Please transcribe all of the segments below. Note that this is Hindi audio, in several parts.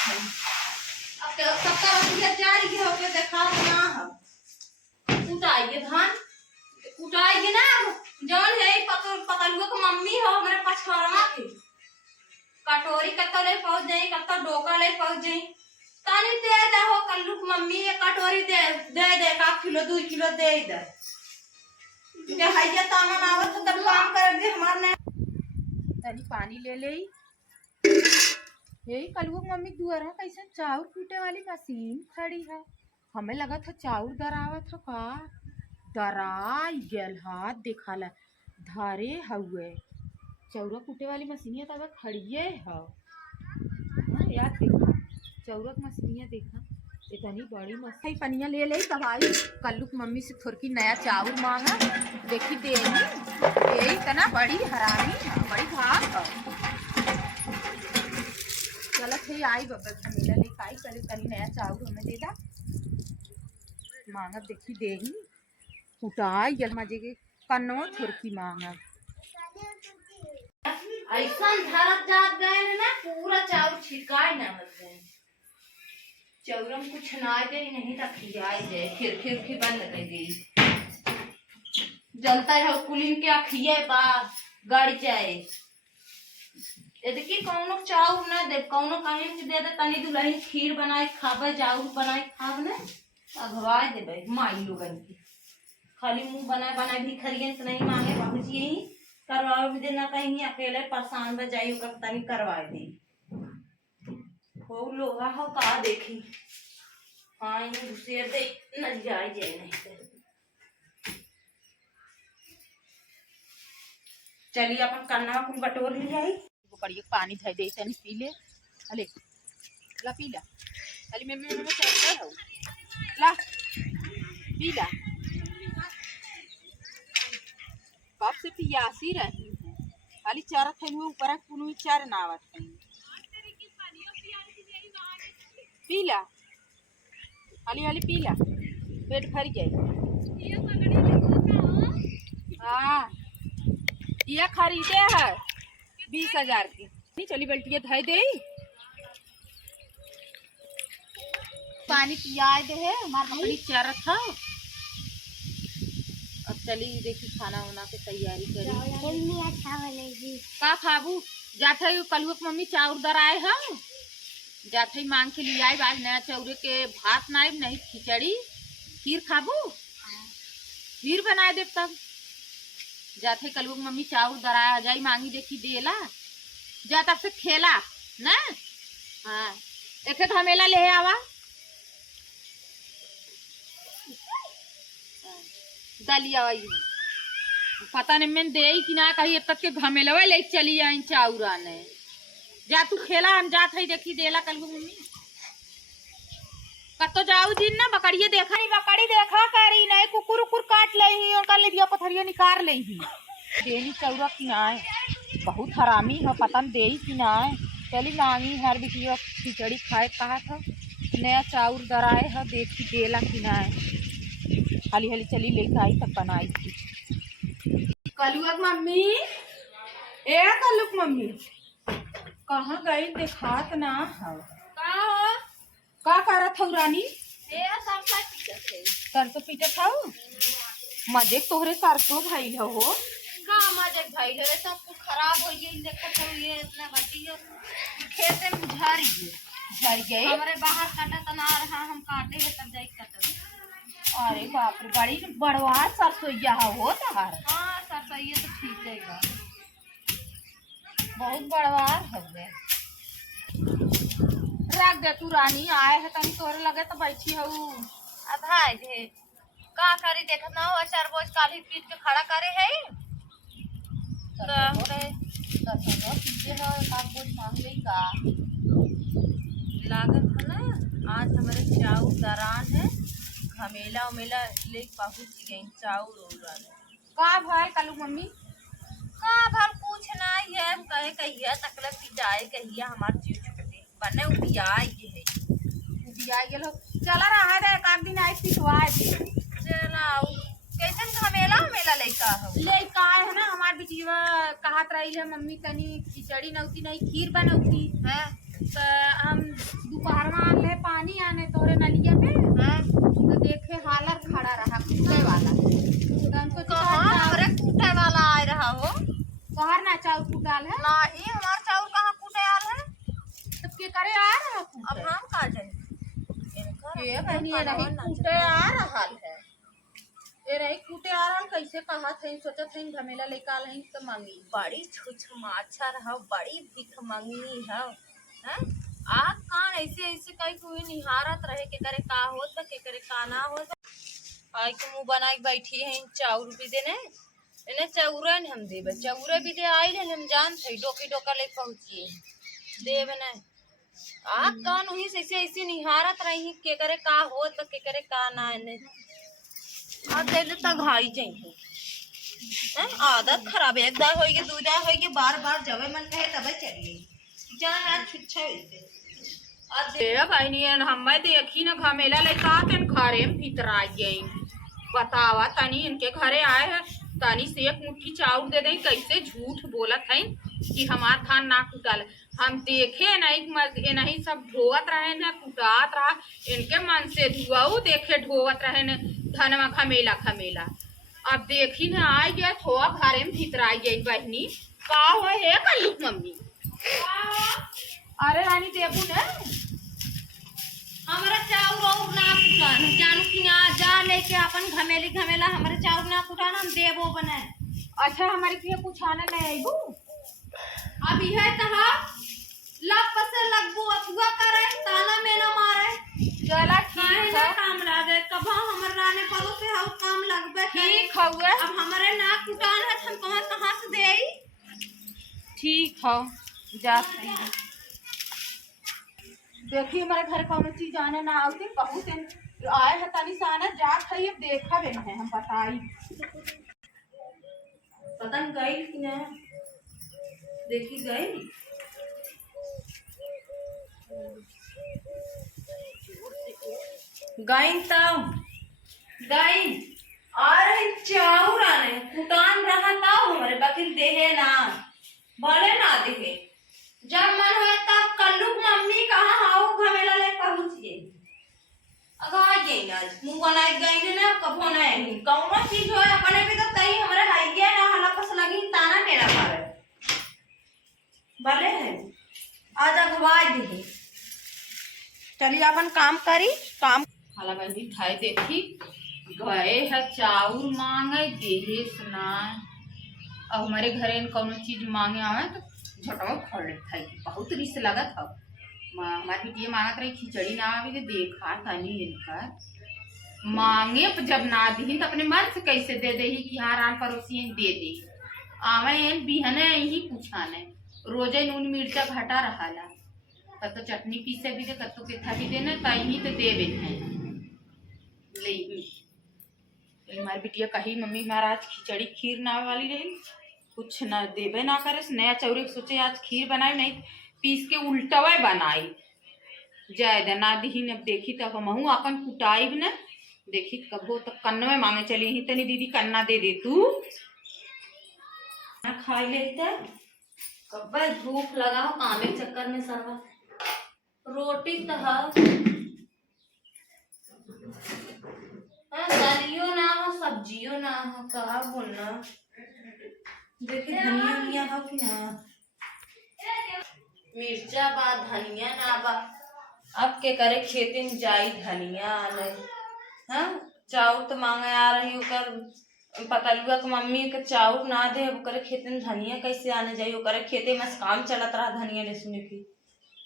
अब तो सबका रखिए चार की होके देखा ना हो कुटाइए धान कुटाइए ना जौन है पतलुआ के मम्मी हो हमारे पछवाड़ा की कटोरी कत्तो ले पहुंच जाई कत्तो डोका ले पहुंच जाई तानी दे दे हो कल्लू की मम्मी एक कटोरी दे दे दे 1 किलो 2 किलो दे दे के हैया ताना आवत तो तब काम कर दे हमार ने तनी पानी ले ले यही कलुआ मम्मी दुआर है कैसे चाउर कूटे वाली मशीन खड़ी है। हमें लगा था चाउर दरावत है का दराई गेल हाथ देखा ला धारे हुए चौरा कूटे वाली मशीनिया तब खड़िए है यार देखा चौरा की मशीनिया देखा इतनी बड़ी मशीन पनिया ले ले तब आई कल्लू की मम्मी से थोड़ी नया चाउर मांगा देखी देनी यही इतना बड़ी हरामी बड़ी भाग चलत है आई बब्बा मेला ले आई चले तनी नया चाउर हमें दे दा मांगब देखी देही कुटाई गल मजे के कन्नो थुरकी मांगब ऐसा धरत जात गए ना पूरा चाउर छिकाई ना मत गए चौरम कुछ ना दे नहीं रखी जाए जाए खिर बंद कर गई जलता है कुलीन के अखिए बा गड़ जाए यदि कि कौनो चाउर ना दे कौनो कालीन के दे दे तनी दुल्हन खीर बनाए खाबे चाउर बनाए खाब ने अगवाए देबे माई लोगन की खाली मुंह बनाए बनाए भी खरियन से नहीं मांगे बाबूजी यही करवाओ भी देना कहीं अकेले परेशान हो जाई ओकर तनी करवाए दी हो लोहा हो का देखी हाँ ये घुसेर दे न जाए जाए नहीं से चलिए अपन कन्ना कुल बटोर ले जाई कड़िए पानी धै दे तनी पी ले अले ला पी ला अली में चलते हो ला पी ला बाप से पियासी रही अली चरत है ऊपर कुनु चार नावत है पी ला अली अली पी ला पेट भर जाए हाँ ये खरीदे है 20,000 की नहीं चली बल्टिया धै दे पानी पियाए दे है हमारा बकरी चरत था अब चली देखी खाना वाना के तैयारी करी का खाबू जाते कलुआ की मम्मी चाउर दराए हम जाते मांग के लिए आए आज नया चाउरे के भात नाइब नहीं खिचड़ी खीर खाबू खीर बनाए दे तब जाते कलुआ की मम्मी चाउर दराया जाई मांगी देखी देला जा तब से खेला ना हाँ एक घमेला ले आवा दलिया पता नहीं मैंने दे कि ना कही तक के घमेलवा ले चली आई चाउरा ने जा तू खेला हम जात है देखी देला कल मम्मी कतो जाऊ दिन ना बकड़िए देखा नहीं बकड़ी देखा करी नहीं कुकुर उकुर काट ले ही और कर ले दिया पथरिया निकाल ले ही देनी चाउरा की ना है बहुत हरामी है पता नहीं दे कि ना है चली मांगी हर बिटिया खिचड़ी खाए कहा था नया चाउर दराए है देखी देला कि ना है हाली हाली चली लेकर आई तब बनाई थी कलुआ मम्मी ए कलुक मम्मी कहाँ गई देखात ना हो का करत हो रानी सरसों पीटत हो मजे तोहरे सरसों भाई हो का मजे भाई है सब कुछ खराब हो गई देखत हो ये इतना बची है खेते में झड़ गए हमारे बाहर काटा तना रहा हम काटे है तब जाई कट अरे बाप रे बड़ी बड़वा सरसोईया हो तहार हाँ सरसोईया तो ठीक है बहुत बड़वार हो गए रख दे तू रानी आए है तनी तोरे लगे तो बैठी हूँ आधा दे का करी देखत ना हो चार बोझ काली पीट के खड़ा करे है लागत है ना आज हमारे चाउर दरान है घमेला उमेला ले पहुंच गई चाउर का भाई कलू मम्मी का भर पूछना ये कहे कहिया तकले पी जाए कहिया हमार जीव छुटते बने उबियाई है उबियाई गेलो चला रहा है एक आध दिन आई पिटवा दे चला कैसन घमेला मेला लइका हो। लइका है ना हमार बिटिया कहत रही है मम्मी तनी खिचड़ी नौती नहीं खीर बनौती हैं तो हम दोपहर में आने पानी आने तोरे नलिया में हैं तो देखे हालर खड़ा रहा कूटे वाला तो हमको कहाँ हमरे कूटे वाला आ रहा हो। बाहर ना चाउर कुटाल है नहीं हमार चाउर कहाँ कूटे आल है। तो के करे आ रहा अब हम का जाए ये बहनी ये नहीं कूटे आ रहा है ये रही कूटे आ रहा कैसे कहा थे सोचत थे झमेला निकाल है तो मांगी बड़ी छुछ माछर है बड़ी भिख मंगनी है हैं आग कान ऐसे ऐसे कई कोई निहारत रहे के करे का होत के करे का ना होत। आई के मुंह बनाई बैठी है चाउर भी देने इन्हें चाउरन हम देबे चाउरे भी दे आई ले हम जान थे डोकी डोका ले पहुंची देब न आग कान वही से ऐसे निहारत रही के करे का होत के करे का ना इन्हें आ देले त घाई जई हैं आदत खराब है एकदा होई के दूधा होई के बार-बार जवे मन कहे तबे चलिए जान आज छुच्छा आज ए बहनी हमें देखी ना घमेला लेका तेन घरे में भीतर आ गई बतावा तनी इनके घरे आए है तनी से एक मुट्ठी चाउर दे दे कैसे झूठ बोलत है कि हमार धान ना कुटाल हम देखे नहीं नहीं सब ढोवत रहे न कुटात रहा इनके मन से धुआऊ देखे ढोवत रहे न धनवा खमेला खमेला अब देखी न आ गया थोड़ा घरे में भीतर आ गई बहनी का हो है कल मम्मी अरे रानी देबू ने हमारा चाउर और ना कुटान जानू कि ना जा लेके अपन घमेली घमेला हमारे चाउर ना कुटान हम देबो बनाए। अच्छा हमारे लिए कुछ आना नहीं आईबू अब यह तहा लग से लगबू अथुआ करे ताना में ना मारे चला काहे ठीक ना है काम लागे कबा हमर राने पलो से हाउ काम लगबे ठीक हुए अब हमारे ना कुटान है हम कहां से देई। ठीक हो जा देखिए हमारे घर कौन चीज आने ना आती बहुत आए है तनी से आना जात है अब देखा भी नहीं हम बताई पता नहीं गई कि ना देखी गई गई तब गई और चाउर आने कुटान रहा था हमारे बकिल देहे ना बोले ना देहे जब मन हुए तब कल्लू मम्मी कहाँ हाउ घमेला ले पहुंचिए अगर आ गई ना मुंह बनाए गई ने ना कभो नहीं कौनो चीज हो अपने भी तो कहीं हमारे हाई गया ना हला पस लगी ताना मेरा मारे भले है आज अगवा दी चलिए अपन काम करी काम हाला बंदी खाए देखी गए है चाउर मांगे देहे सुना अब हमारे घरे कौनो चीज मांगे आवे तो झटवा खड़ लेता है बहुत रिस लगत हो हमारी बिटिया मांगत रही खिचड़ी ना आवे तो देखा तनी इनका मांगे जब ना दी तो अपने मन से कैसे दे दे कि हाँ रान पड़ोसी दे दे आवे एन बिहने यही पूछा ने रोजे नून मिर्चा घटा रहा कतो चटनी पीसे भी दे कतो केथा भी देना तही तो देवे है ले हमारी बिटिया कही मम्मी महाराज खिचड़ी खीर ना वाली रही कुछ ना देवे ना करे नया चौरे सोचे आज खीर बनाई नहीं पीस के उल्टवे बनाई जाए दे ना दी अब देखी तब हम अपन कुटाई न देखी कबो तो कन्नवे मांगे चली ही तनी दीदी कन्ना दे दे तू खाई लेते कब भूख लगा हो काम के चक्कर में सरवा रोटी तो दालियों ना हो सब्जियों ना हो कहा बोलना देखिए धनिया हो कि ना मिर्चा बा धनिया ना बा अब के करे खेती में जाई धनिया आने हाँ चाउर तो मांगे आ रही ओकर पता लुआ कि मम्मी के चाउर ना दे ओकरे खेते में धनिया कैसे आने जाई ओकरे खेते में काम चलत रहा धनिया ले सुने की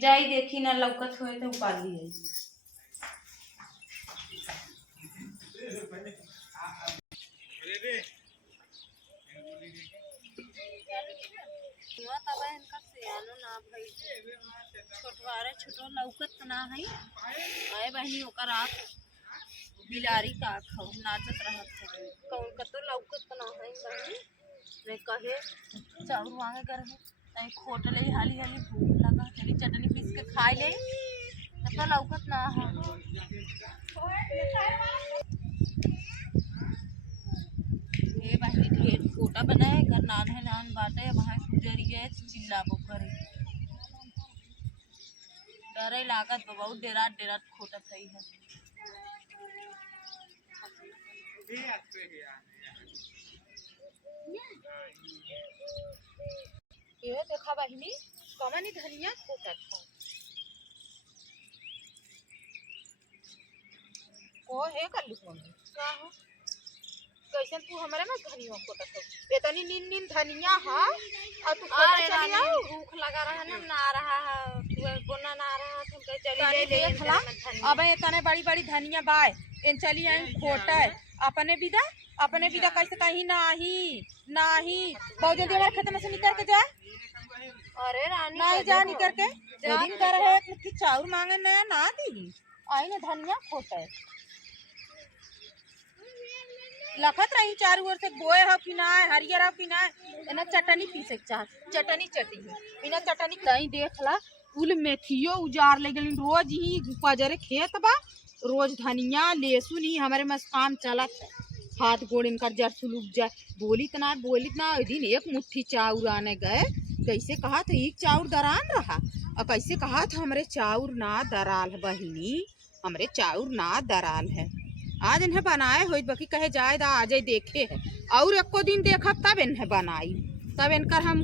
जाई देखी ना लौकत हुए तो उपाली है छोटो लौकत ना है आए बहनी ओकर आँख बिलारी का आँख नाचत रहत कौन कतो लौकत ना है बहनी मैं कहे चाउर मांगे कर है खोट ले हाली हाली भूख लगा चली चटनी पीस के खाई ले कतो लौकत ना है बहनी ढेर छोटा बनाए कर नान है नान बाटे वहाँ गुजरी गए चिल्लाबो करे डरे लागत बहुत डेरात डेरात खोटा सही है। ये देखा बहनी कमनी धनिया खोटा था को है कर लू का हो कैसे तू हमारे में धनिया खोटा था इतनी नीन नीन धनिया है और तू खोटा चली आओ भूख लगा रहा है ना रहा है बोना ना रहा तुम कह चली देख ला अब इतने बड़ी बड़ी धनिया बाय इन चली आई खोटा अपने विदा कैसे कहीं नाही बहुत जल्दी हमारे खेत में से निकल के जा। अरे रानी नहीं जा निकल के दिन कर है एक मुट्ठी चाउर मांगे नया ना दी आई ने धनिया खोटा लखत रही चारू ओर से गोए हो कि ना हरियर हो कि ना एना चटनी पीसे चाह चटनी चटी बिना चटनी कहीं देख ला कुल मेथियो उजार ले गली रोज ही पजरे खेत बा रोज धनिया लहसुन ही हमारे में काम चलत है हाथ गोड़ इनकर जर सुलूक जाए बोली तना दिन एक मुट्ठी चाउर आने गए कैसे कहा था एक चाउर दरान रहा और कैसे कहा था हमरे चाउर ना दराल है बहिनी हमरे चाउर ना दराल है आज इन्हें बनाए हो बाकी कहे जाए दा आज देखे है और एको दिन देखब तब इन्हें बनाई तब इनकर हम